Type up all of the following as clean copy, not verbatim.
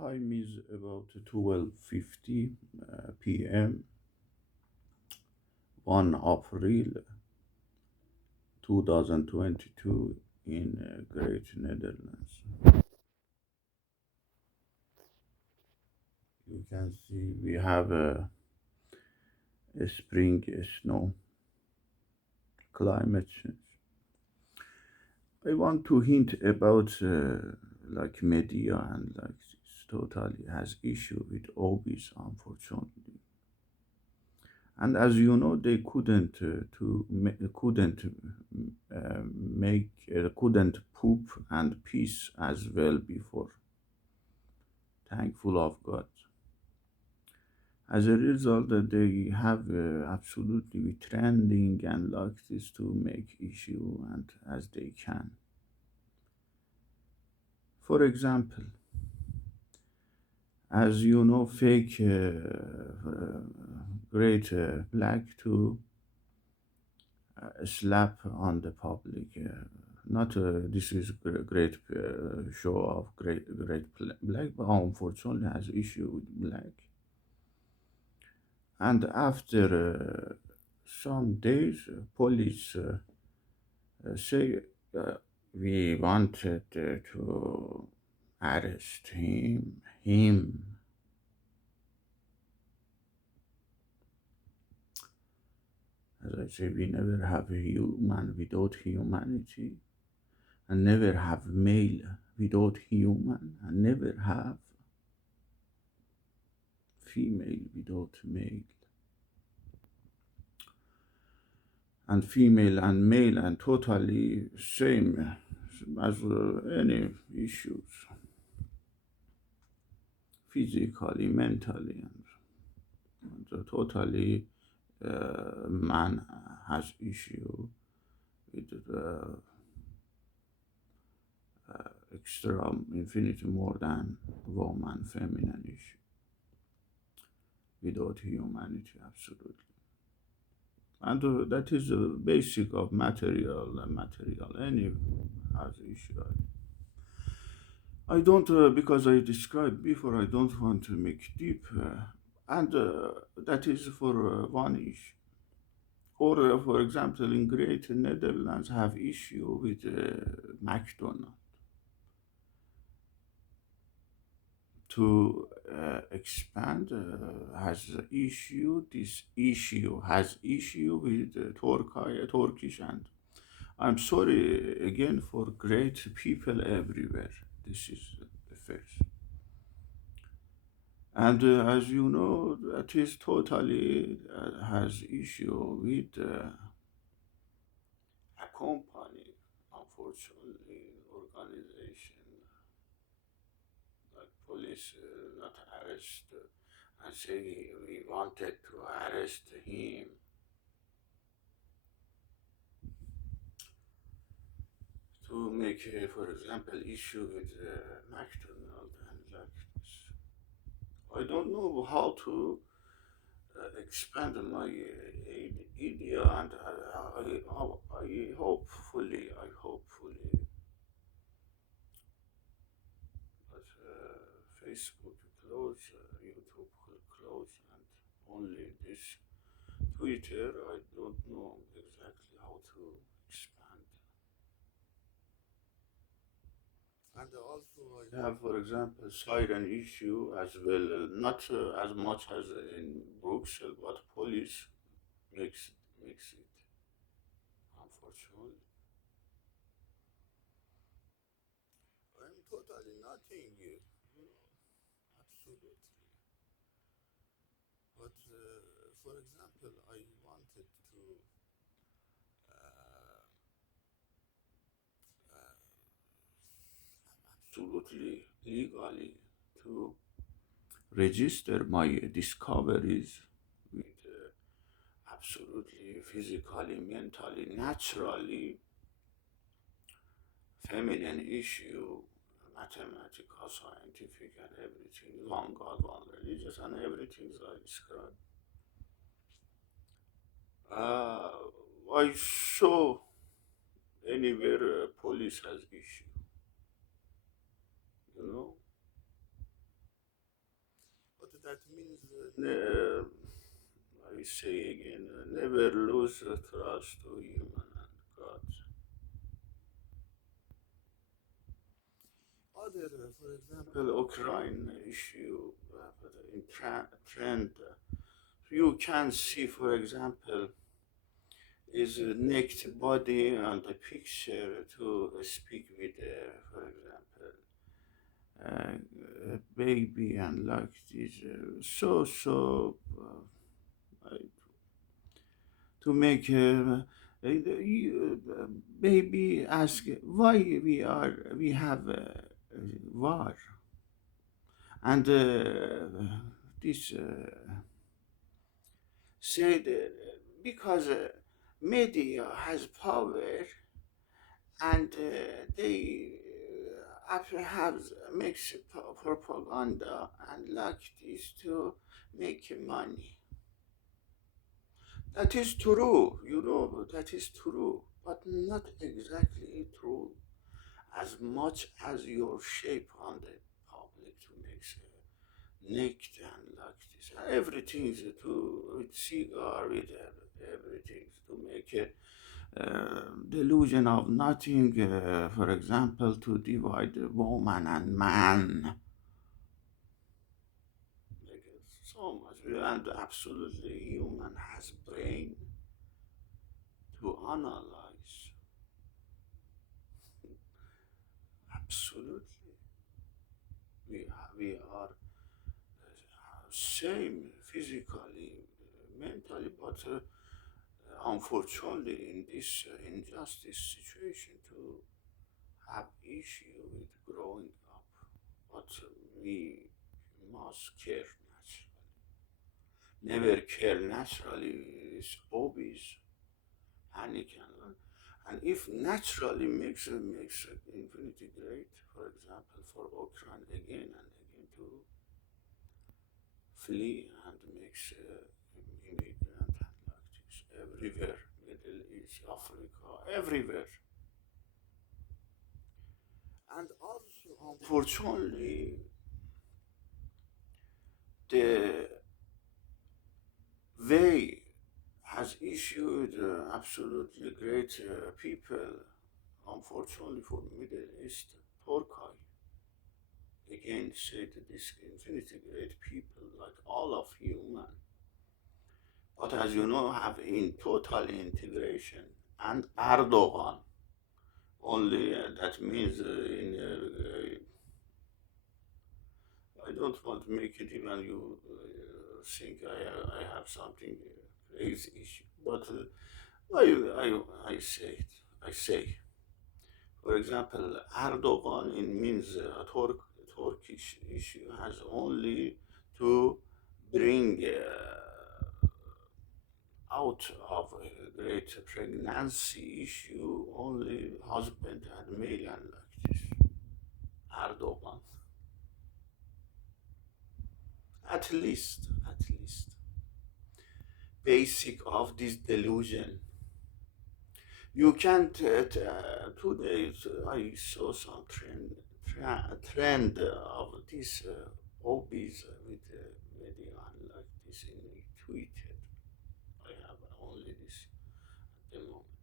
Time is about 12:50 p.m. 1 April 2022 in Great Netherlands. You can see we have a spring snow climate change. I want to hint about like media and like this totally has issue with obese, unfortunately. And as you know, they couldn't make couldn't poop and piss as well before. Thankful of God. As a result, that they have absolutely trending and like this to make issue and as they can. For example, as you know, fake great black to slap on the public. Not this is great show of black, but unfortunately has issue with black. And after some days, police say we wanted to arrest him. As I say, we never have a human without humanity, and never have male without human, and never have female without male, and female and male and totally same as any issues, physically, mentally, and totally man has issue with extra infinity more than woman feminine issue without humanity absolutely. And that is the basic of material any has issue. I don't because I described before, I don't want to make deep and that is for one issue. Or for example, in Great Netherlands have issue with McDonald's to expand has issue. This issue has issue with Turkish, and I'm sorry again for great people everywhere. This is the first. And as you know, that is totally has issue with a company, unfortunately, organization like police not arrest and say we wanted to arrest him to make, for example, issue with McDonald and like this. I don't know how to expand my idea, and I hopefully that Facebook close, YouTube will close, and only this Twitter. I don't know exactly how to expand. And also, I have, for example, siren issue as well, not as much as in Bruxelles, but police makes it, unfortunately. I'm totally nothing, absolutely. But for example, I wanted to uh, absolutely legally to register my discoveries with absolutely physically, mentally, naturally feminine issue, mathematical, scientific, and everything, one God, one religious, and everything I described. Uh, I saw anywhere police has issue, you know. that means I say again, never lose trust to human and God. Other, for example, Ukraine issue in trend, you can see, for example, is a naked body and a picture to speak with, for example, a baby and like this. To make baby ask why we have war and this said because media has power and they have makes propaganda and like this to make money. That is true, that is true, but not exactly true as much as your shape on the public to make naked and like this. Everything to with cigar, with everything to make a delusion of nothing, for example, to divide woman and man. Like so much, and absolutely human has brain to analyze. Absolutely, we are same physically, mentally, but unfortunately, in this injustice situation, to have issue with growing up, but we must care naturally. Never care naturally is obese, panic, and if naturally makes infinity great, for example, for Ukraine again and again to flee and makes immigrant and like this everywhere, Middle East, Africa, everywhere. And also, unfortunately, the way has issued absolutely great people, unfortunately for Middle East, Turkey, again said this infinity great people like all of human, but as you know, have in total integration, and Erdogan only that means I don't want to make it even you think I have something crazy issue, but I say it. I say, for example, Erdogan in means Turkish issue has only to bring out of a great pregnancy issue only husband and male and like this. Erdogan, at least, basic of this delusion. You can't. Today I saw some trend of this hobbies with media and like this in Twitter. I have only this at the moment.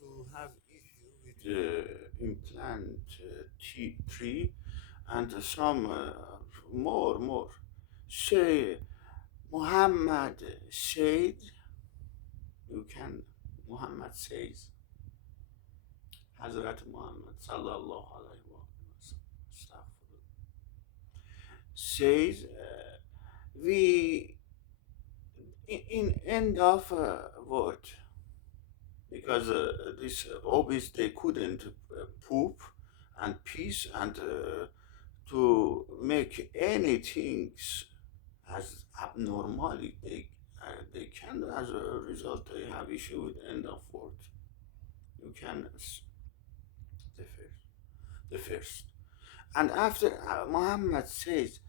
To have issue with implant tree and some more. Say Muhammad said, you can, Muhammad says, Hazrat Muhammad sallallahu alayhi wa sallam says, we, in end of word, because this obvious they couldn't poop and piss and to make anything as abnormality they can as a result they have issue with end of word. You can the first, the first, and after Muhammad says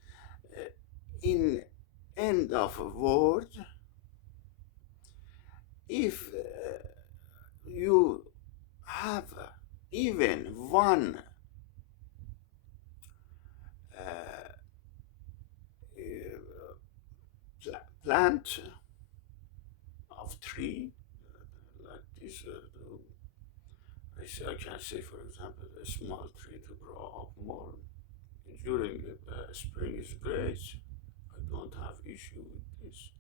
in end of a word, if you have even one plant of tree like this. I can say, for example, a small tree to grow up more during spring is great. I don't have issue with this.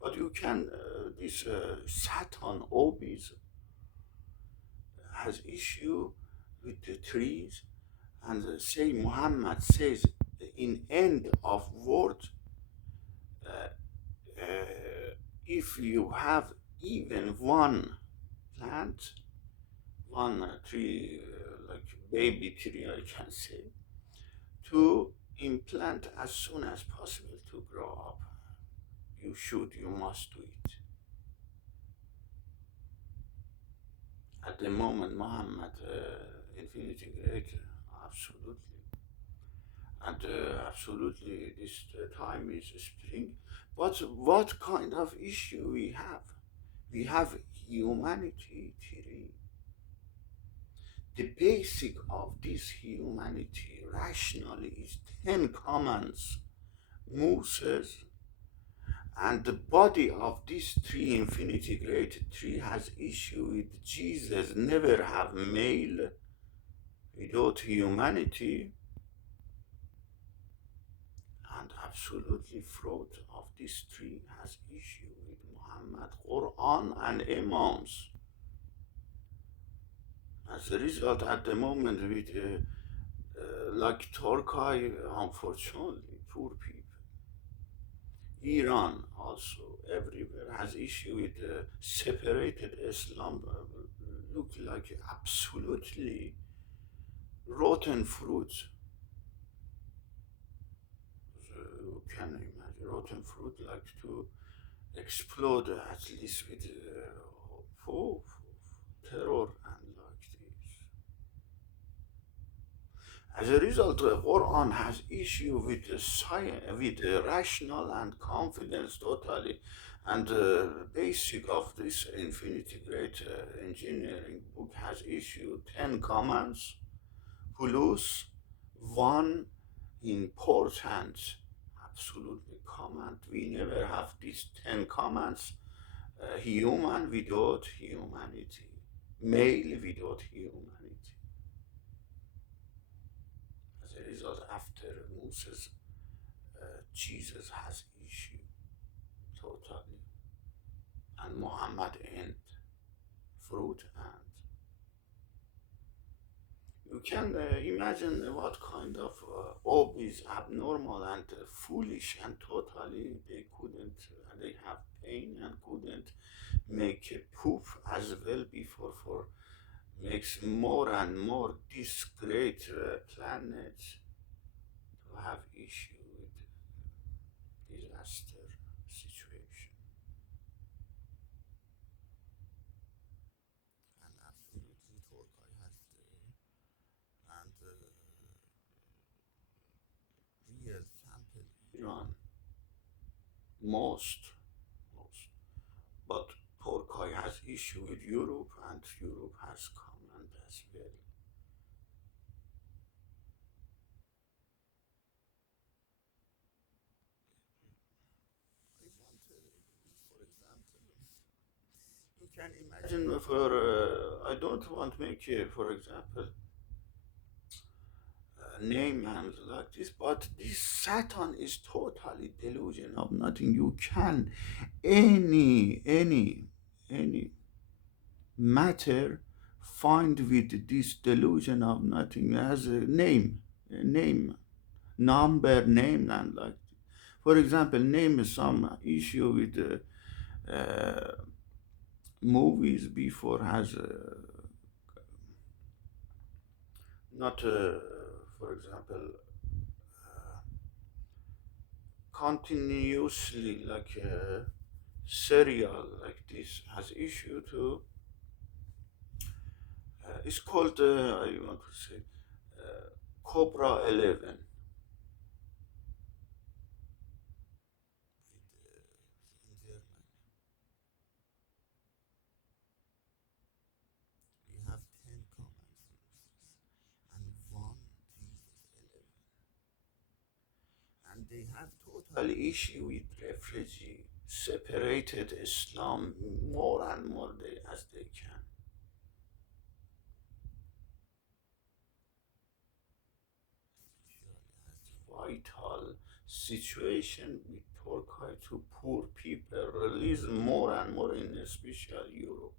But you can, this Saturn obese has issue with the trees, and say Muhammad says in end of word, uh, if you have even one plant, one tree, like baby tree, I can say, to implant as soon as possible to grow up. You must do it. At the moment, Muhammad, Infinity Great, absolutely. And absolutely, this time is spring. But what kind of issue we have? We have humanity theory. The basic of this humanity rationally is 10 commands. Moses and the body of this tree, infinity great tree, has issue with Jesus never have male without humanity, and absolutely fruit of this tree has issue with Muhammad, Quran and Imams. As a result, at the moment, with like Turkey, unfortunately, poor people. Iran also everywhere has issue with separated Islam, look like absolutely rotten fruit. You can imagine rotten fruit like to explode at least with terror and like this. As a result, the Quran has issue with the science, with the rational and confidence totally. And the basic of this infinity great engineering book has issue 10 commands plus one important absolutely command. We never have these 10 commands. Human without humanity, male without humanity. As a result, after Moses, Jesus has issue totally, and Muhammad end fruit, and you can imagine what kind of orb is abnormal and foolish, and totally they couldn't, they have pain and couldn't make a poop as well before for makes more and more this great planet to have issue with disaster situation. And absolutely Turkey has and real sample Iran most, but Turkey has issue with Europe, and Europe has comment as well. I want, for example, you can imagine for I don't want to make for example name and like this, but this Satan is totally delusion of nothing. You can any matter find with this delusion of nothing as a name, number, name, and like. For example, name some issue with movies before has not, for example, continuously like a serial like this has issue to. It's called I want to say Cobra 11. In German, we have 10 commands and one Jesus 11. And They have total issue with refugee, separated Islam more and more as they can. Vital situation with Turkey to poor people release more and more in especially Europe.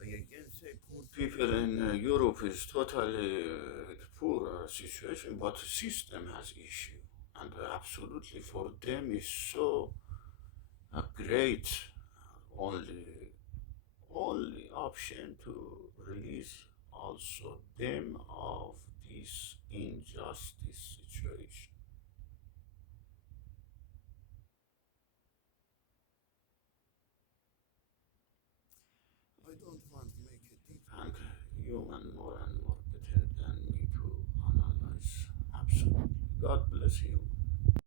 I again say poor people in Europe is totally poor situation, but the system has issue, and absolutely for them is so great. Only option to release also them of this injustice situation. I don't want to make it deep and human more and more better than me to analyze. Absolutely. God bless you.